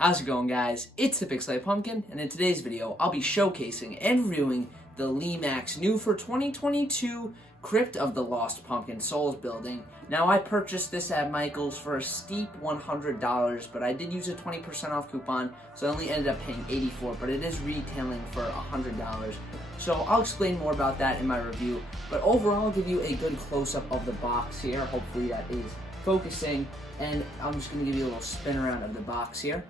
How's it going, guys? It's the Pixelated Pumpkin, and in today's video, I'll be showcasing and reviewing the Lemax new for 2022 Crypt of the Lost Pumpkin Souls building. Now, I purchased this at Michael's for a steep $100, but I did use a 20% off coupon, so I only ended up paying $84, but it is retailing for $100. So I'll explain more about that in my review, but overall, I'll give you a good close-up of the box here. Hopefully that is focusing, and I'm just going to give you a little spin around of the box here.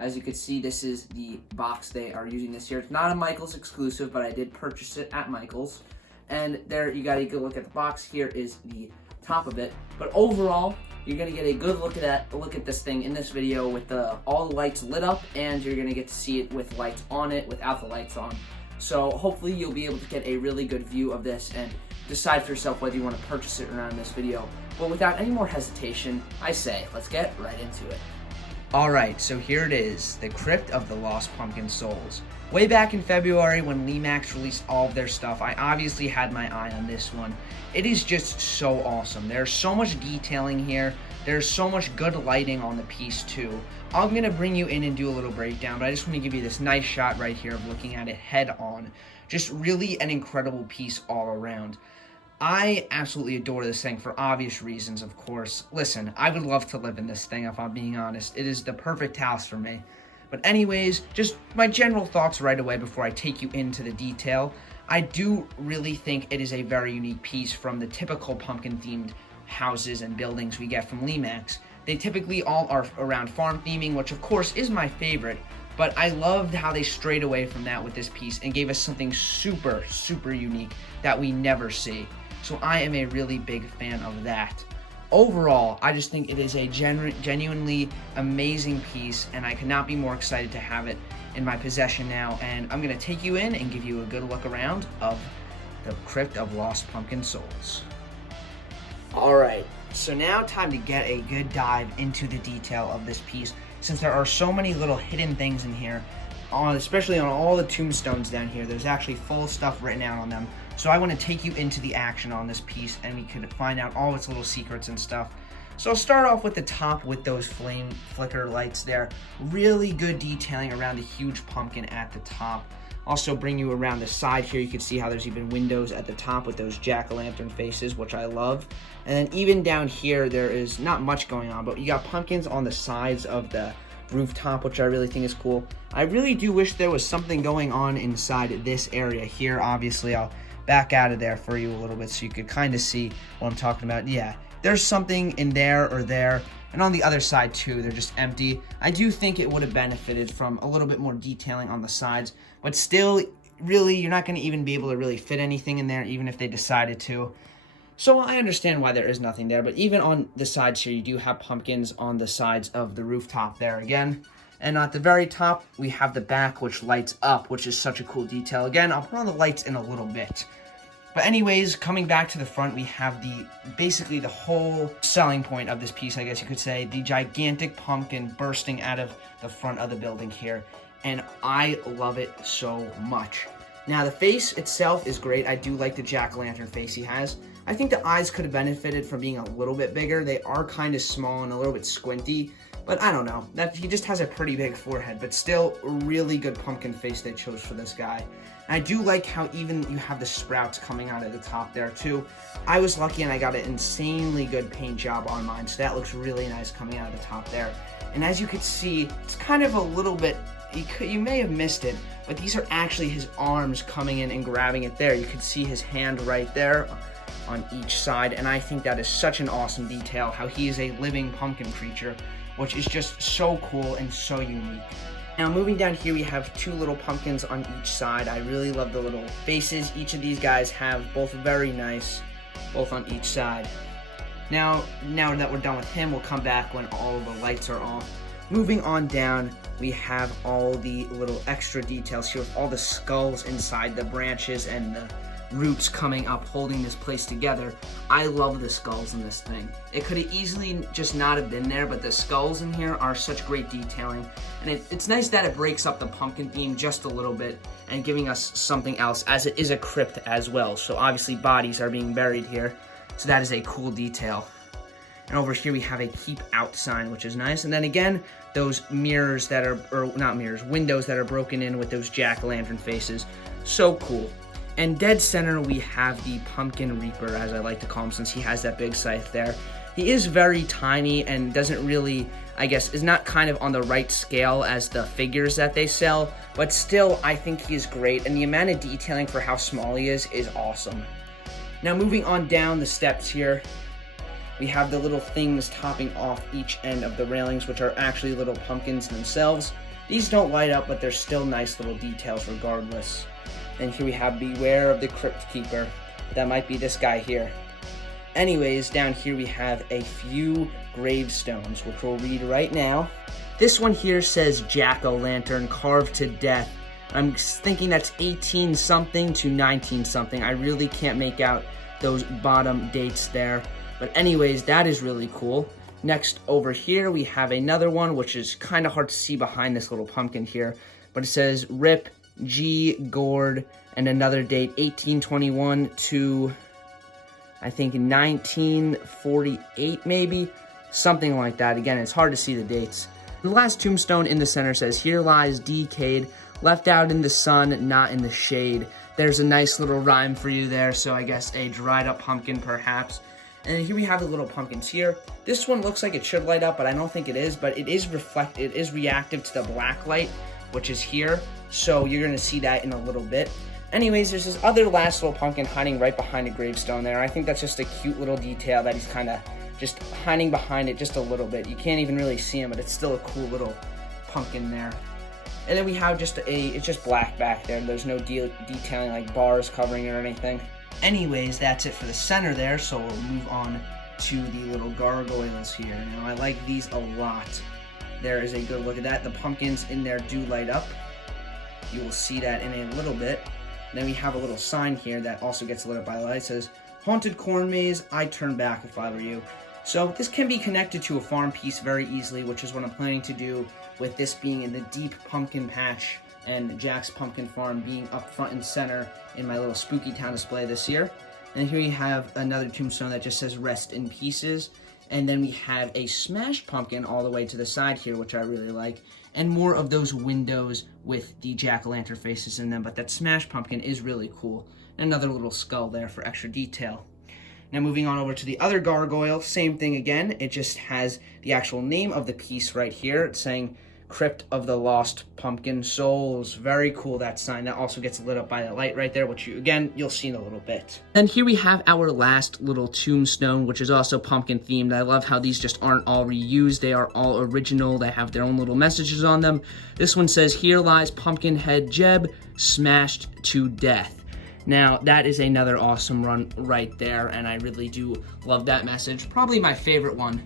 As you can see, this is the box they are using this year. It's not a Michael's exclusive, but I did purchase it at Michael's. And there, you got a good look at the box. Here is the top of it. But overall, you're gonna get a good look at this thing in this video with all the lights lit up, and you're gonna get to see it with lights on it, without the lights on. So hopefully you'll be able to get a really good view of this and decide for yourself whether you want to purchase it or not in this video. But without any more hesitation, I say, let's get right into it. Alright, so here it is, the Crypt of the Lost Pumpkin Souls. Way back in February when Lemax released all of their stuff, I obviously had my eye on this one. It is just so awesome. There's so much detailing here. There's so much good lighting on the piece too. I'm going to bring you in and do a little breakdown, but I just want to give you this nice shot right here of looking at it head on. Just really an incredible piece all around. I absolutely adore this thing for obvious reasons, of course. Listen, I would love to live in this thing if I'm being honest. It is the perfect house for me. But anyways, just my general thoughts right away before I take you into the detail. I do really think it is a very unique piece from the typical pumpkin-themed houses and buildings we get from Lemax. They typically all are around farm theming, which of course is my favorite. But I loved how they strayed away from that with this piece and gave us something super, super unique that we never see. So I am a really big fan of that. Overall, I just think it is a genuinely amazing piece, and I could not be more excited to have it in my possession now. And I'm going to take you in and give you a good look around of the Crypt of Lost Pumpkin Souls. Alright, so now time to get a good dive into the detail of this piece, since there are so many little hidden things in here, especially on all the tombstones down here. There's actually full stuff written out on them. So I want to take you into the action on this piece, and we can find out all its little secrets and stuff. So I'll start off with the top with those flame flicker lights there. Really good detailing around the huge pumpkin at the top. Also bring you around the side here. You can see how there's even windows at the top with those jack-o'-lantern faces, which I love. And then even down here, there is not much going on, but you got pumpkins on the sides of the rooftop, which I really think is cool. I really do wish there was something going on inside this area here. Obviously, I'll back out of there for you a little bit so you could kind of see what I'm talking about. Yeah, there's something in there or there, and on the other side too, they're just empty. I do think it would have benefited from a little bit more detailing on the sides, but still, really, you're not going to even be able to really fit anything in there, even if they decided to. So I understand why there is nothing there, but even on the sides here, you do have pumpkins on the sides of the rooftop there again. And at the very top, we have the back, which lights up, which is such a cool detail. Again, I'll put on the lights in a little bit. But anyways, coming back to the front, we have basically the whole selling point of this piece, I guess you could say, the gigantic pumpkin bursting out of the front of the building here. And I love it so much. Now, the face itself is great. I do like the jack-o'-lantern face he has. I think the eyes could have benefited from being a little bit bigger. They are kind of small and a little bit squinty. But I don't know, he just has a pretty big forehead, but still a really good pumpkin face they chose for this guy. And I do like how even you have the sprouts coming out of the top there too. I was lucky and I got an insanely good paint job on mine, so that looks really nice coming out of the top there. And as you can see, it's kind of a little bit, you may have missed it, but these are actually his arms coming in and grabbing it there. You can see his hand right there on each side, and I think that is such an awesome detail, how he is a living pumpkin creature, which is just so cool and so unique. Now moving down here, we have two little pumpkins on each side. I really love the little faces each of these guys have, both very nice, both on each side. Now that we're done with him, we'll come back when all of the lights are off. Moving on down, we have all the little extra details here with all the skulls inside the branches and the roots coming up holding this place together. I love the skulls in this thing. It could have easily just not have been there, but the skulls in here are such great detailing, and it's nice that it breaks up the pumpkin theme just a little bit and giving us something else, as it is a crypt as well. So obviously bodies are being buried here, so that is a cool detail. And over here we have a keep out sign, which is nice. And then again, those mirrors that are, or not mirrors, windows that are broken in with those jack-o'-lantern faces. So cool. And dead center, we have the Pumpkin Reaper, as I like to call him, since he has that big scythe there. He is very tiny and doesn't really, I guess, is not kind of on the right scale as the figures that they sell, but still, I think he is great, and the amount of detailing for how small he is awesome. Now, moving on down the steps here, we have the little things topping off each end of the railings, which are actually little pumpkins themselves. These don't light up, but they're still nice little details regardless. And here we have Beware of the Crypt Keeper. That might be this guy here. Anyways, down here we have a few gravestones, which we'll read right now. This one here says Jack-o'-lantern carved to death. I'm thinking that's 18 something to 19 something. I really can't make out those bottom dates there. But anyways, that is really cool. Next over here we have another one, which is kind of hard to see behind this little pumpkin here. But it says Rip G. Gord, and another date, 1821 to, I think, 1948 maybe, something like that. Again, it's hard to see the dates. The last tombstone in the center says, here lies decayed, left out in the sun, not in the shade. There's a nice little rhyme for you there, so I guess a dried up pumpkin perhaps. And here we have the little pumpkins here. This one looks like it should light up, but I don't think it is, but it is reactive to the black light, which is here, so you're going to see that in a little bit. Anyways, there's this other last little pumpkin hiding right behind a gravestone there. I think that's just a cute little detail that he's kind of just hiding behind it just a little bit. You can't even really see him, but it's still a cool little pumpkin there. And then we have it's just black back there. There's no detailing like bars covering it or anything. Anyways, that's it for the center there, so we'll move on to the little gargoyles here. Now, I like these a lot. There is a good look at that. The pumpkins in there do light up. You will see that in a little bit. Then we have a little sign here that also gets lit up by the light. It says, Haunted Corn Maze, I'd turn back if I were you. So this can be connected to a farm piece very easily, which is what I'm planning to do with this being in the deep pumpkin patch and Jack's Pumpkin Farm being up front and center in my little Spooky Town display this year. And here we have another tombstone that just says Rest in Pieces. And then we have a smashed pumpkin all the way to the side here, which I really like. And more of those windows with the jack-o'-lantern faces in them. But that smashed pumpkin is really cool. And another little skull there for extra detail. Now moving on over to the other gargoyle, same thing again. It just has the actual name of the piece right here. It's saying Crypt of the Lost Pumpkin Souls. Very cool, that sign. That also gets lit up by the light right there, which you'll see in a little bit. And here we have our last little tombstone, which is also pumpkin themed. I love how these just aren't all reused. They are all original. They have their own little messages on them. This one says, here lies Pumpkinhead Jeb, smashed to death. Now, that is another awesome run right there, and I really do love that message. Probably my favorite one.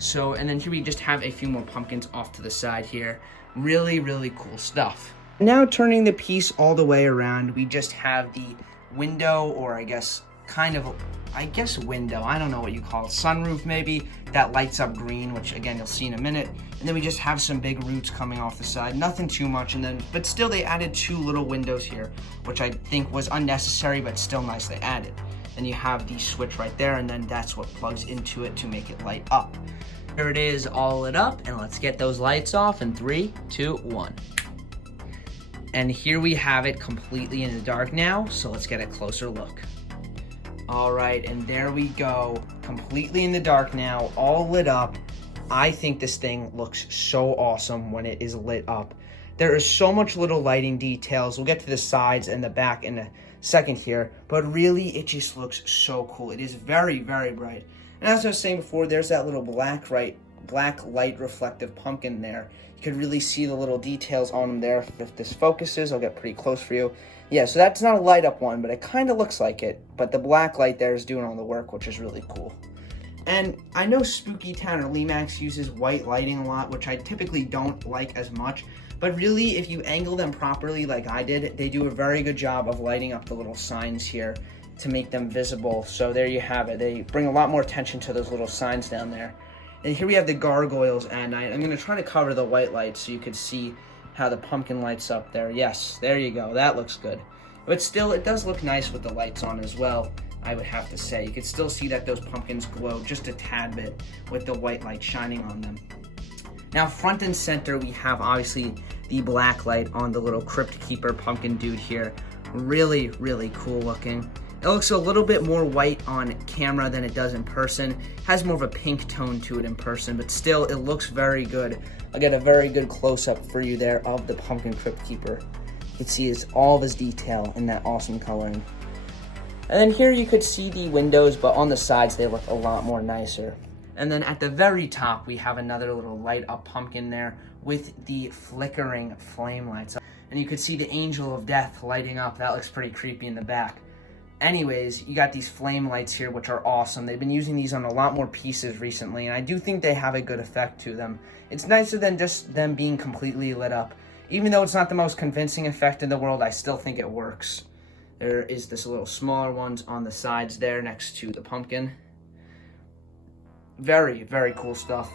So, and then here we just have a few more pumpkins off to the side here. Really, really cool stuff. Now turning the piece all the way around, we just have the window, or I guess window. I don't know what you call it. Sunroof maybe, that lights up green, which again, you'll see in a minute. And then we just have some big roots coming off the side. Nothing too much, but still they added two little windows here, which I think was unnecessary, but still nice they added. Then you have the switch right there, and then that's what plugs into it to make it light up. There it is, all lit up, and let's get those lights off in 3, 2, 1. And here we have it completely in the dark now, so let's get a closer look. All right, and there we go, completely in the dark now, all lit up. I think this thing looks so awesome when it is lit up. There is so much little lighting details. We'll get to the sides and the back in a second here, but really it just looks so cool. It is very, very bright. And as I was saying before, there's that little black light reflective pumpkin there. You could really see the little details on them there. If this focuses, I'll get pretty close for you. Yeah, so that's not a light up one, but it kind of looks like it. But the black light there is doing all the work, which is really cool. And I know Spooky Town or Lemax uses white lighting a lot, which I typically don't like as much. But really, if you angle them properly like I did, they do a very good job of lighting up the little signs here to make them visible. So there you have it. They bring a lot more attention to those little signs down there. And here we have the gargoyles at night. I'm going to try to cover the white light so you can see how the pumpkin lights up there. Yes, there you go. That looks good. But still, it does look nice with the lights on as well. I would have to say. You could still see that those pumpkins glow just a tad bit with the white light shining on them. Now, front and center, we have obviously the black light on the little Crypt Keeper pumpkin dude here. Really, really cool looking. It looks a little bit more white on camera than it does in person. Has more of a pink tone to it in person, but still, it looks very good. I'll get a very good close-up for you there of the pumpkin Crypt Keeper. You can see all of his detail in that awesome coloring. And then here you could see the windows, but on the sides, they look a lot more nicer. And then at the very top, we have another little light up pumpkin there with the flickering flame lights. And you could see the Angel of Death lighting up. That looks pretty creepy in the back. Anyways, you got these flame lights here, which are awesome. They've been using these on a lot more pieces recently, and I do think they have a good effect to them. It's nicer than just them being completely lit up. Even though it's not the most convincing effect in the world, I still think it works. There is this little smaller ones on the sides there next to the pumpkin. Very, very cool stuff.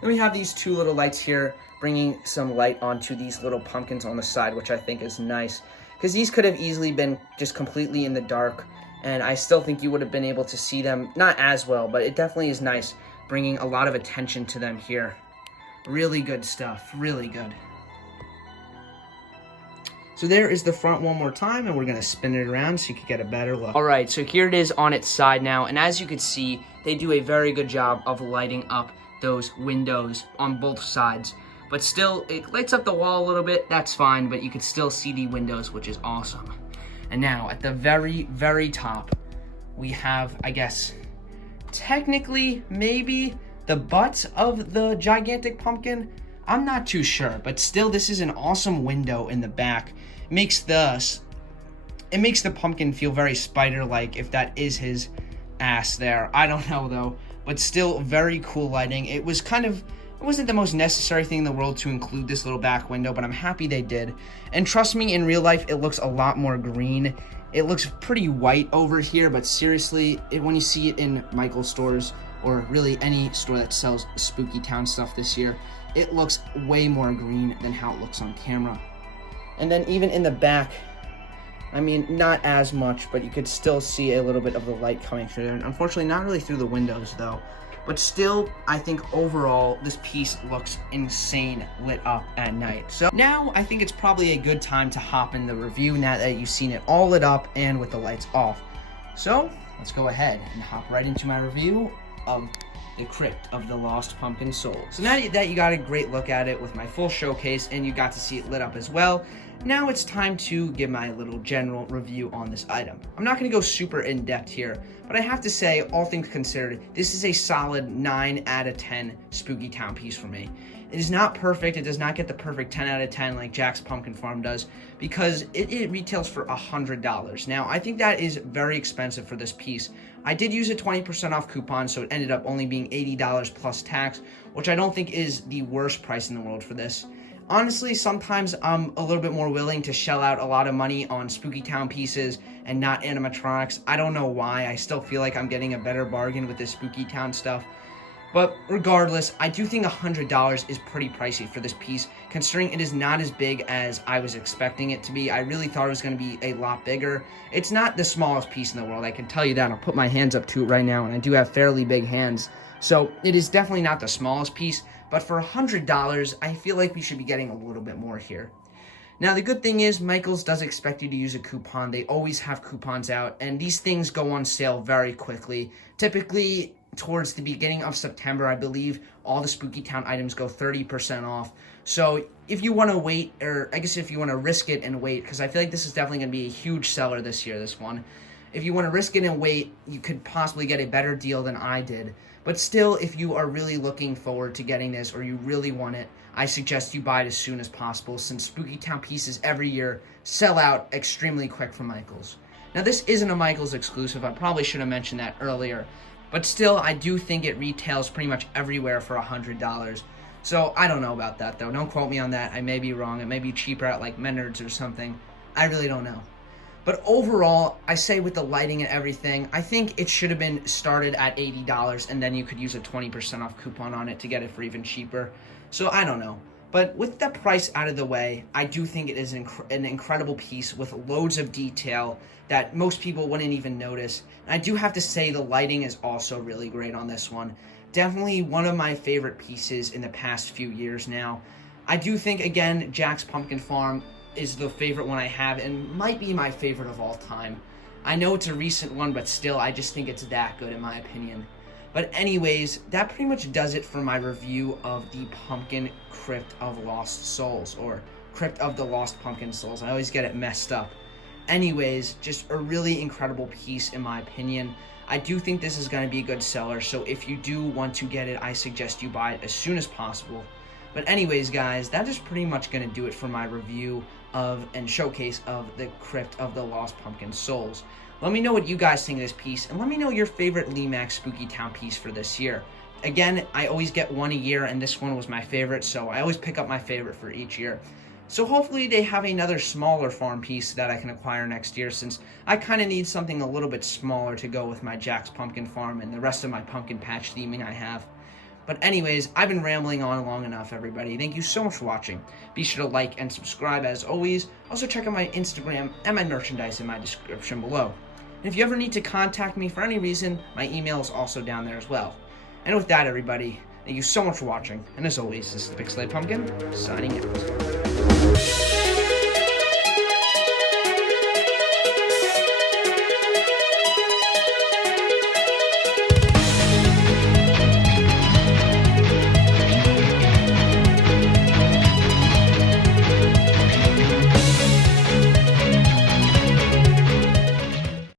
Then we have these two little lights here, bringing some light onto these little pumpkins on the side, which I think is nice. Because these could have easily been just completely in the dark, and I still think you would have been able to see them, not as well, but it definitely is nice, bringing a lot of attention to them here. Really good stuff, really good. So there is the front one more time, and we're going to spin it around so you can get a better look. All right, so here it is on its side now, and as you can see, they do a very good job of lighting up those windows on both sides. But still, it lights up the wall a little bit, that's fine, but you can still see the windows, which is awesome. And now, at the very, very top, we have, I guess, technically, maybe the butt of the gigantic pumpkin. I'm not too sure, but still, this is an awesome window in the back. It makes the pumpkin feel very spider-like, if that is his ass there. I don't know, though, but still, very cool lighting. It wasn't the most necessary thing in the world to include this little back window, but I'm happy they did. And trust me, in real life, it looks a lot more green. It looks pretty white over here, but seriously, when you see it in Michael's stores, or really any store that sells Spooky Town stuff this year, it looks way more green than how it looks on camera. And then even in the back, I mean, not as much, but you could still see a little bit of the light coming through there. And unfortunately, not really through the windows, though. But still, I think overall, this piece looks insane lit up at night. So now I think it's probably a good time to hop in the review now that you've seen it all lit up and with the lights off. So let's go ahead and hop right into my review of the Crypt of the Lost Pumpkin Soul. So now that you got a great look at it with my full showcase and you got to see it lit up as well, now it's time to give my little general review on this item. I'm not going to go super in-depth here, but I have to say, all things considered, this is a solid 9 out of 10 Spooky Town piece for me. It is not perfect. It does not get the perfect 10 out of 10 like Jack's Pumpkin Farm does, because it retails for $100. Now, I think that is very expensive for this piece. I did use a 20% off coupon, so it ended up only being $80 plus tax, which I don't think is the worst price in the world for this. Honestly, sometimes I'm a little bit more willing to shell out a lot of money on Spooky Town pieces and not animatronics. I don't know why. I still feel like I'm getting a better bargain with this Spooky Town stuff. But regardless, I do think $100 is pretty pricey for this piece, considering it is not as big as I was expecting it to be. I really thought it was going to be a lot bigger. It's not the smallest piece in the world, I can tell you that. I'll put my hands up to it right now, and I do have fairly big hands. So it is definitely not the smallest piece, but for $100, I feel like we should be getting a little bit more here. Now, the good thing is, Michaels does expect you to use a coupon. They always have coupons out, and these things go on sale very quickly. Typically, towards the beginning of September, I believe, all the Spooky Town items go 30% off. So if you want to wait, or I guess if you want to risk it and wait, because I feel like this is definitely going to be a huge seller this year, this one. If you want to risk it and wait, you could possibly get a better deal than I did. But still, if you are really looking forward to getting this, or you really want it, I suggest you buy it as soon as possible, since Spooky Town pieces every year sell out extremely quick from Michaels. Now, this isn't a Michaels exclusive. I probably should have mentioned that earlier. But still, I do think it retails pretty much everywhere for $100. So I don't know about that, though. Don't quote me on that. I may be wrong. It may be cheaper at like Menards or something. I really don't know. But overall, I say with the lighting and everything, I think it should have been started at $80, and then you could use a 20% off coupon on it to get it for even cheaper. So I don't know. But with the price out of the way, I do think it is an incredible piece with loads of detail that most people wouldn't even notice. And I do have to say the lighting is also really great on this one. Definitely one of my favorite pieces in the past few years now. I do think, again, Jack's Pumpkin Farm is the favorite one I have and might be my favorite of all time. I know it's a recent one, but still, I just think it's that good in my opinion. But anyways, that pretty much does it for my review of the Pumpkin Crypt of Lost Souls, or Crypt of the Lost Pumpkin Souls. I always get it messed up. Anyways, just a really incredible piece in my opinion. I do think this is going to be a good seller, so if you do want to get it, I suggest you buy it as soon as possible. But anyways, guys, that is pretty much going to do it for my review of and showcase of the Crypt of the Lost Pumpkin Souls. Let me know what you guys think of this piece, and let me know your favorite Lemax Spooky Town piece for this year. Again, I always get one a year, and this one was my favorite, so I always pick up my favorite for each year. So hopefully they have another smaller farm piece that I can acquire next year, since I kind of need something a little bit smaller to go with my Jack's Pumpkin Farm and the rest of my pumpkin patch theming I have. But anyways, I've been rambling on long enough, everybody. Thank you so much for watching. Be sure to like and subscribe as always. Also check out my Instagram and my merchandise in my description below. And if you ever need to contact me for any reason, my email is also down there as well. And with that, everybody, thank you so much for watching. And as always, this is the Pixelated Pumpkin, signing out.